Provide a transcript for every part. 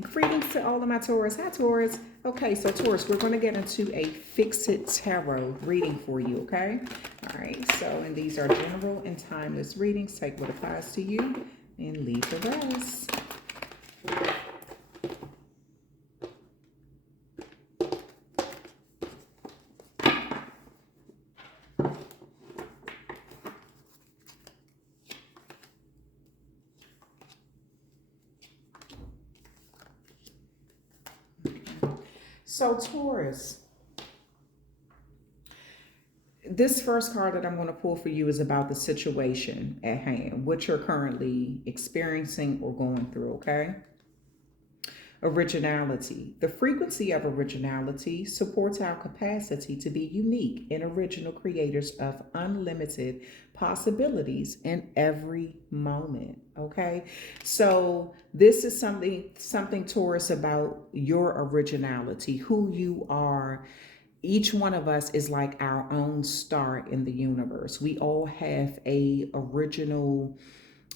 Greetings to all of my Taurus. Hi, Taurus. Okay, so Taurus, we're going to get into a Fix-It Tarot reading for you, okay? All right, so, and these are general and timeless readings. Take what applies to you and leave the rest. So, Taurus, this first card that I'm going to pull for you is about the situation at hand, what you're currently experiencing or going through, okay? Originality. The frequency of originality supports our capacity to be unique and original creators of unlimited possibilities in every moment. Okay. So this is something Taurus about your originality, who you are. Each one of us is like our own star in the universe. We all have a original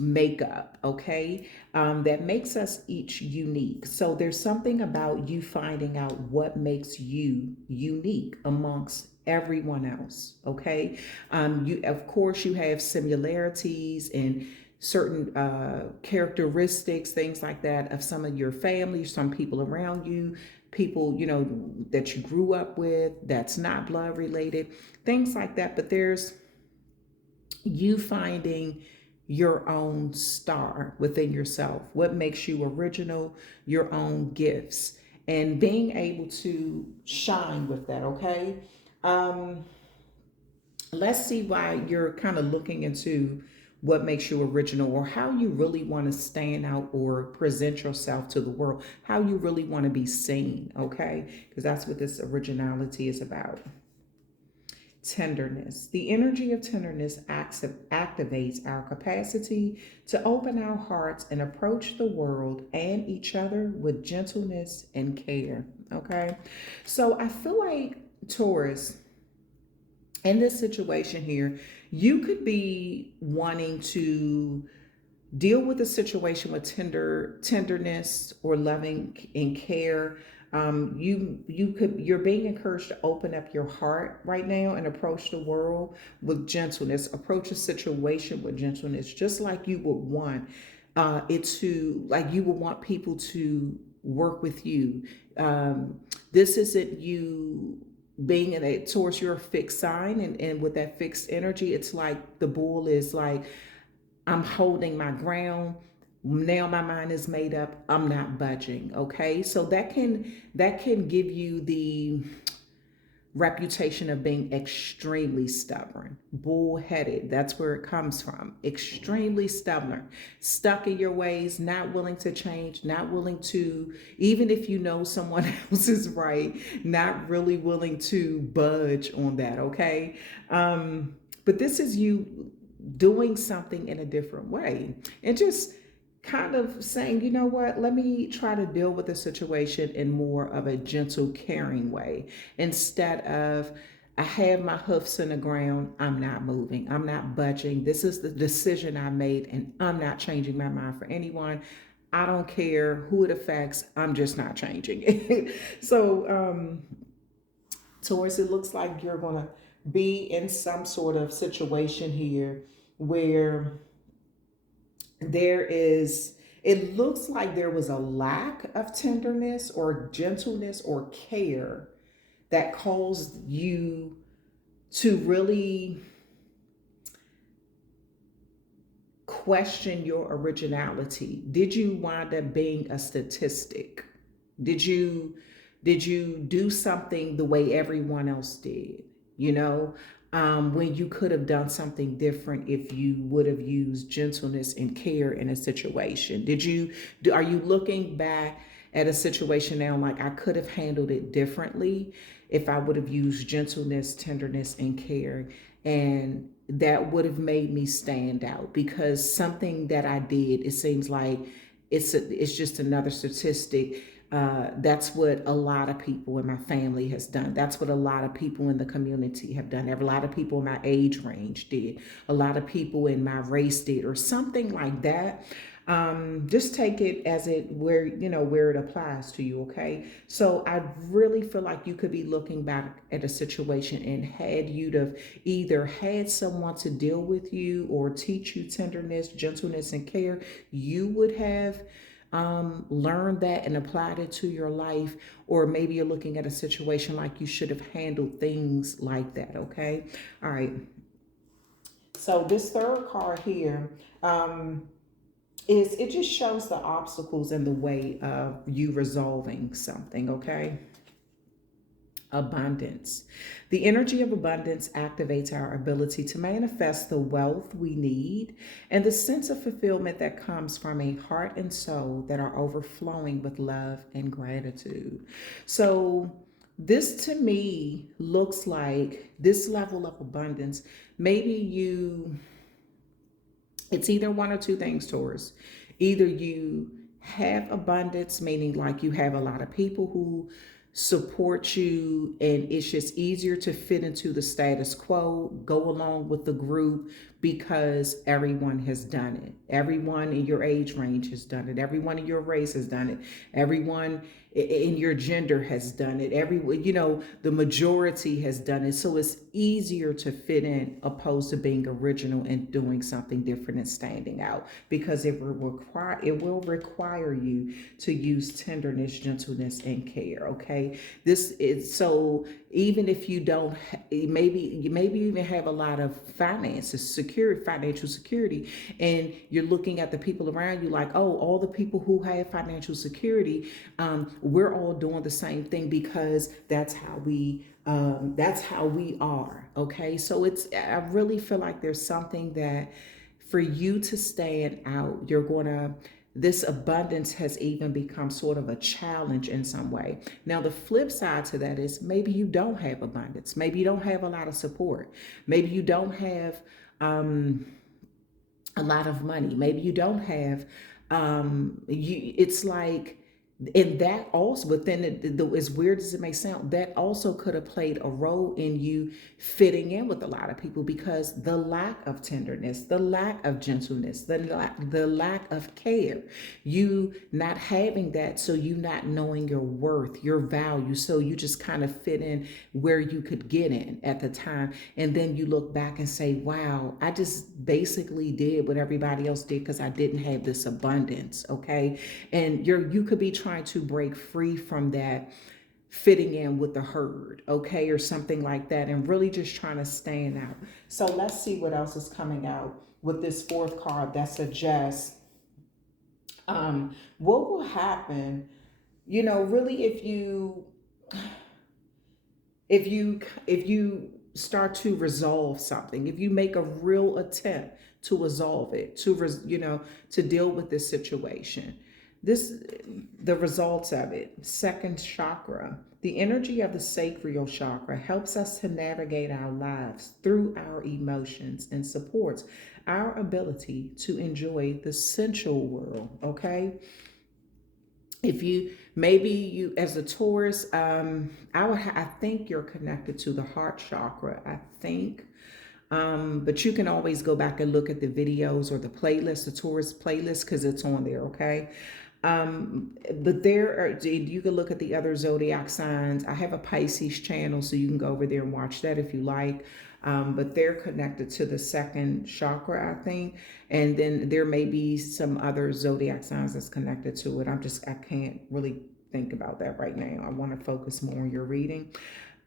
makeup, okay, that makes us each unique. So there's something about you finding out what makes you unique amongst everyone else, okay. You, of course, you have similarities and certain characteristics, things like that, of some of your family, some people around you, people, you know, that you grew up with, that's not blood related, things like that. But there's you finding your own star within yourself, what makes you original, your own gifts, and being able to shine with that, okay? Um, let's see why you're kind of looking into what makes you original, or how you really want to stand out or present yourself to the world, how you really want to be seen, okay? Because that's what this originality is about. Tenderness. The energy of tenderness activates our capacity to open our hearts and approach the world and each other with gentleness and care. Okay. So I feel like, Taurus, in this situation here, you could be wanting to deal with a situation with tenderness or loving and care. You're being encouraged to open up your heart right now and approach the world with gentleness. Approach a situation with gentleness, just like you would want like you would want people to work with you. This isn't you being in a Taurus, you're a fixed sign, and with that fixed energy, it's like the bull is like, I'm holding my ground. Now my mind is made up. I'm not budging. Okay. So that can give you the reputation of being extremely stubborn, bullheaded. That's where it comes from. Extremely stubborn, stuck in your ways, not willing to change, not willing to, even if you know someone else is right, not really willing to budge on that. Okay. But this is you doing something in a different way and just kind of saying, you know what, let me try to deal with the situation in more of a gentle, caring way, instead of, I have my hoofs in the ground, I'm not moving, I'm not budging. This is the decision I made, and I'm not changing my mind for anyone. I don't care who it affects, I'm just not changing. So, Taurus, it looks like you're going to be in some sort of situation here where there is, it looks like there was a lack of tenderness or gentleness or care that caused you to really question your originality. Did you wind up being a statistic? Did you do something the way everyone else did? You know, when you could have done something different if you would have used gentleness and care in a situation. Are you looking back at a situation now like, I could have handled it differently if I would have used gentleness, tenderness, and care, and that would have made me stand out? Because something that I did, it seems like it's just another statistic. That's what a lot of people in my family has done. That's what a lot of people in the community have done. A lot of people in my age range did. A lot of people in my race did, or something like that. Just take it as it where where it applies to you. Okay, so I really feel like you could be looking back at a situation, and had you'd have either had someone to deal with you or teach you tenderness, gentleness, and care, you would have learned that and applied it to your life. Or maybe you're looking at a situation like you should have handled things like that. Okay, all right. So this third card here, is it just shows the obstacles in the way of you resolving something. Okay, abundance. The energy of abundance activates our ability to manifest the wealth we need and the sense of fulfillment that comes from a heart and soul that are overflowing with love and gratitude. So this to me looks like this level of abundance. Maybe it's either one or two things, Taurus. Either you have abundance, meaning like you have a lot of people who support you and it's just easier to fit into the status quo, go along with the group because everyone has done it. Everyone in your age range has done it. Everyone in your race has done it. Everyone in your gender has done it. The majority has done it. So it's easier to fit in opposed to being original and doing something different and standing out, because it will require you to use tenderness, gentleness, and care. Okay, this is so. Even if you don't, maybe you even have a lot of financial security, and you're looking at the people around you like, oh, all the people who have financial security, we're all doing the same thing because that's how we are. Okay, so I really feel like there's something that for you to stand out, this abundance has even become sort of a challenge in some way. Now, the flip side to that is maybe you don't have abundance. Maybe you don't have a lot of support. Maybe you don't have a lot of money. Maybe you don't have, it's like, and that also, but then as weird as it may sound, that also could have played a role in you fitting in with a lot of people, because the lack of tenderness, the lack of gentleness, the lack of care, you not having that, so you not knowing your worth, your value, so you just kind of fit in where you could get in at the time, and then you look back and say, wow, I just basically did what everybody else did because I didn't have this abundance. Okay, and you could be trying to break free from that fitting in with the herd, okay, or something like that, and really just trying to stand out. So let's see what else is coming out with this fourth card that suggests what will happen, really, if you start to resolve something, if you make a real attempt to resolve it, to deal with this situation. The results of it: second chakra. The energy of the sacral chakra helps us to navigate our lives through our emotions and supports our ability to enjoy the sensual world. Okay, if you maybe you as a Taurus, I think you're connected to the heart chakra, I think. But you can always go back and look at the videos or the playlist, the Taurus playlist, because it's on there. Okay, but you can look at the other zodiac signs. I have a Pisces channel, so you can go over there and watch that if you like. But they're connected to the second chakra, I think. And then there may be some other zodiac signs that's connected to it. I can't really think about that right now. I want to focus more on your reading.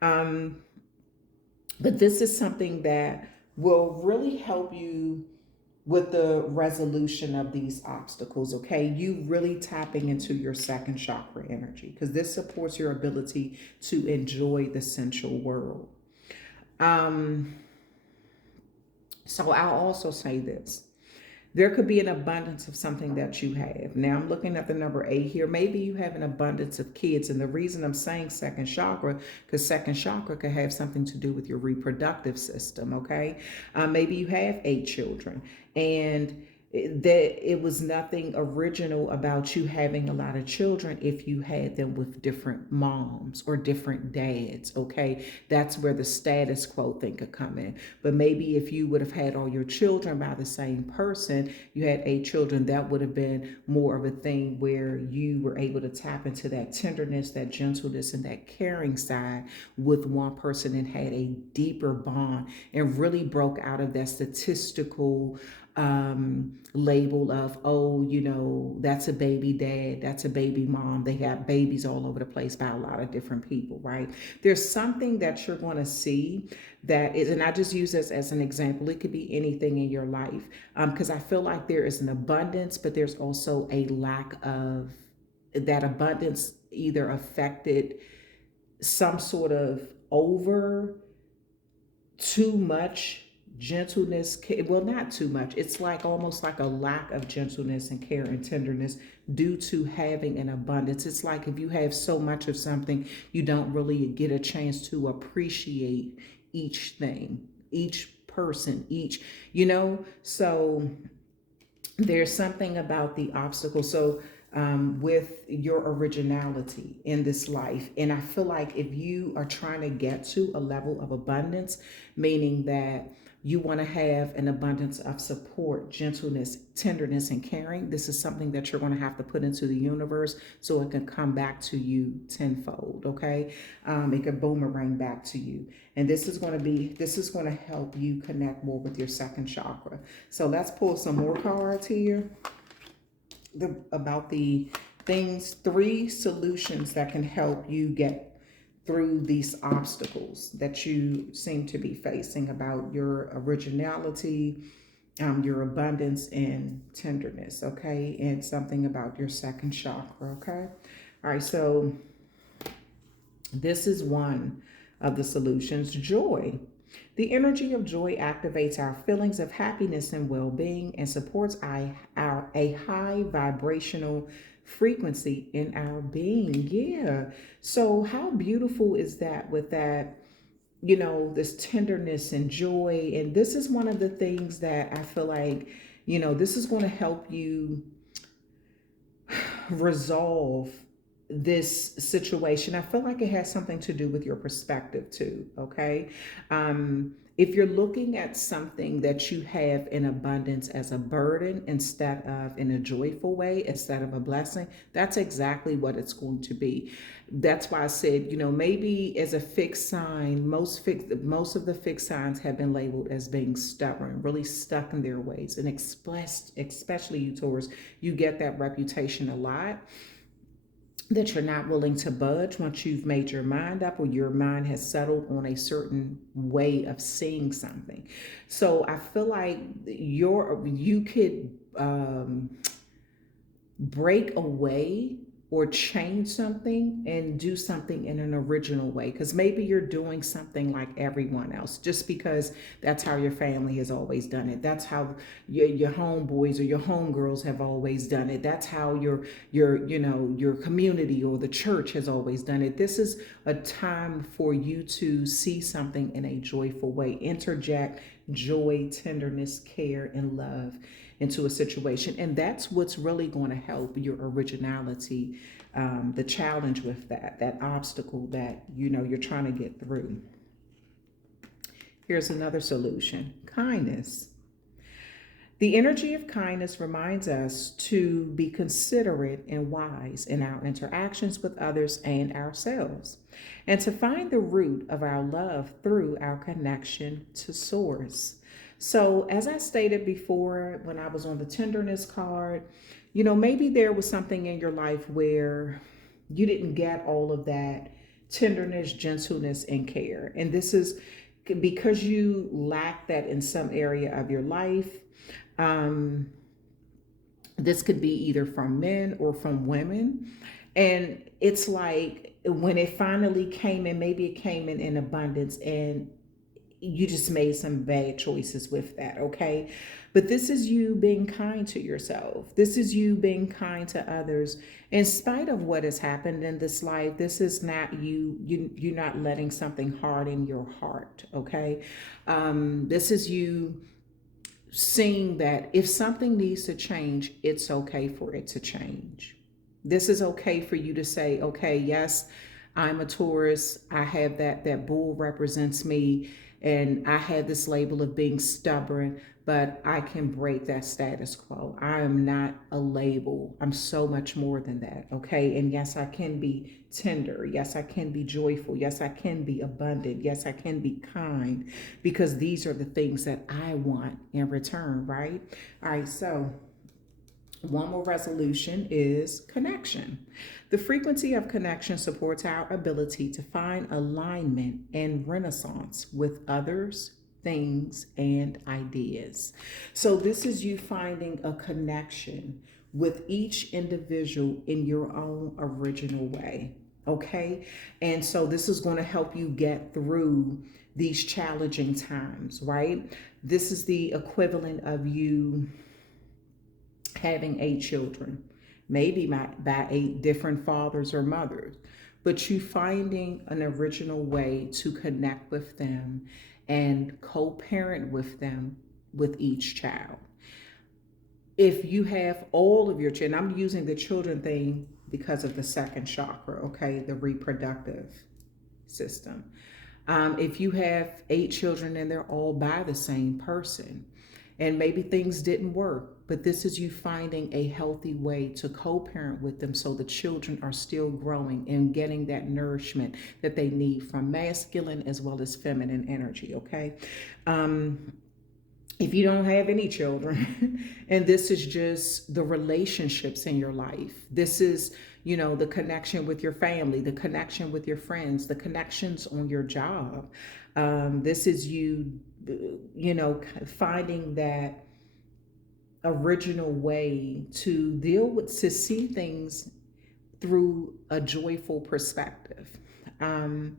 But this is something that will really help you with the resolution of these obstacles. Okay, you really tapping into your second chakra energy, because this supports your ability to enjoy the sensual world. So I'll also say this: there could be an abundance of something that you have. Now I'm looking at the number 8 here. Maybe you have an abundance of kids. And the reason I'm saying second chakra, because second chakra could have something to do with your reproductive system. Okay, maybe you have 8 children, and that it was nothing original about you having a lot of children if you had them with different moms or different dads. Okay, that's where the status quo thing could come in. But maybe if you would have had all your children by the same person, you had 8 children, that would have been more of a thing where you were able to tap into that tenderness, that gentleness, and that caring side with one person and had a deeper bond and really broke out of that statistical label of, oh, that's a baby dad, that's a baby mom. They have babies all over the place by a lot of different people, right? There's something that you're going to see that is, and I just use this as an example. It could be anything in your life, because I feel like there is an abundance, but there's also a lack of that abundance, either affected some sort of over too much gentleness. Well, not too much. It's like almost like a lack of gentleness and care and tenderness due to having an abundance. It's like if you have so much of something, you don't really get a chance to appreciate each thing, each person, so there's something about the obstacle. So with your originality in this life. And I feel like if you are trying to get to a level of abundance, meaning that you want to have an abundance of support, gentleness, tenderness, and caring, this is something that you're going to have to put into the universe so it can come back to you tenfold, okay? It can boomerang back to you. And this is going to help you connect more with your second chakra. So let's pull some more cards here. About the things, 3 solutions that can help you get through these obstacles that you seem to be facing about your originality, your abundance and tenderness, okay? And something about your second chakra, okay? All right, so this is one of the solutions, joy. The energy of joy activates our feelings of happiness and well-being and supports a high vibrational frequency in our being. Yeah. So how beautiful is that with that, this tenderness and joy? And this is one of the things that I feel like, this is going to help you resolve this situation. I feel like it has something to do with your perspective too, okay? If you're looking at something that you have in abundance as a burden instead of in a joyful way, instead of a blessing, that's exactly what it's going to be. That's why I said, maybe as a fixed sign, most of the fixed signs have been labeled as being stubborn, really stuck in their ways. And especially you Taurus, you get that reputation a lot, that you're not willing to budge once you've made your mind up or your mind has settled on a certain way of seeing something. So I feel like you could break away or change something and do something in an original way, because maybe you're doing something like everyone else just because that's how your family has always done it. That's how your homeboys or your homegirls have always done it. That's how your community or the church has always done it. This is a time for you to see something in a joyful way. Interject joy, tenderness, care, and love into a situation. And that's what's really going to help your originality, the challenge with that obstacle that, you're trying to get through. Here's another solution, kindness. The energy of kindness reminds us to be considerate and wise in our interactions with others and ourselves, and to find the root of our love through our connection to Source. So, as I stated before, when I was on the tenderness card, maybe there was something in your life where you didn't get all of that tenderness, gentleness, and care. And this is because you lack that in some area of your life. This could be either from men or from women. And it's like when it finally came in, maybe it came in abundance and you just made some bad choices with that, okay? But this is you being kind to yourself. This is you being kind to others. In spite of what has happened in this life, this is not you're not letting something harden your heart, okay? This is you seeing that if something needs to change, it's okay for it to change. This is okay for you to say, okay, yes, I'm a Taurus. I have that bull represents me, and I have this label of being stubborn, but I can break that status quo. I am not a label. I'm so much more than that. Okay. And yes, I can be tender. Yes, I can be joyful. Yes, I can be abundant. Yes, I can be kind, because these are the things that I want in return, right? All right. So, one more resolution is connection. The frequency of connection supports our ability to find alignment and renaissance with others, things, and ideas. So, this is you finding a connection with each individual in your own original way. Okay. And so, this is going to help you get through these challenging times, right? This is the equivalent of you having 8 children, maybe by 8 different fathers or mothers, but you finding an original way to connect with them and co-parent with them with each child. If you have all of your children, I'm using the children thing because of the second chakra, okay, the reproductive system. If you have 8 children and they're all by the same person, and maybe things didn't work, but this is you finding a healthy way to co-parent with them so the children are still growing and getting that nourishment that they need from masculine as well as feminine energy, okay? If you don't have any children and this is just the relationships in your life, this is, the connection with your family, the connection with your friends, the connections on your job. This is you, finding that original way to see things through a joyful perspective. And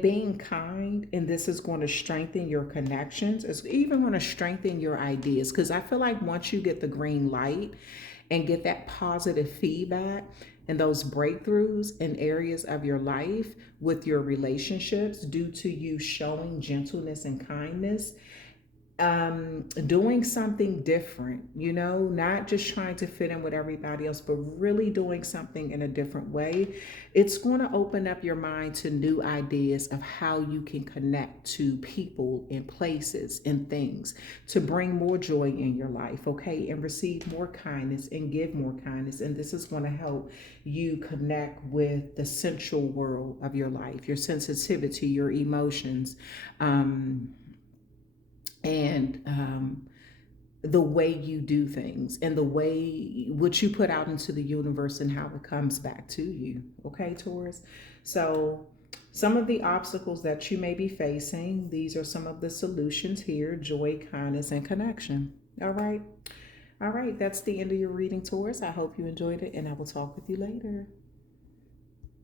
being kind, and this is going to strengthen your connections. It's even going to strengthen your ideas, because I feel like once you get the green light and get that positive feedback and those breakthroughs in areas of your life with your relationships due to you showing gentleness and kindness, doing something different, not just trying to fit in with everybody else, but really doing something in a different way, it's going to open up your mind to new ideas of how you can connect to people and places and things to bring more joy in your life, okay, and receive more kindness and give more kindness. And this is going to help you connect with the sensual world of your life, your sensitivity, your emotions, and the way you do things and the way what you put out into the universe and how it comes back to you. Okay, Taurus? So some of the obstacles that you may be facing, these are some of the solutions here: joy, kindness, and connection. All right. All right. That's the end of your reading, Taurus. I hope you enjoyed it, and I will talk with you later.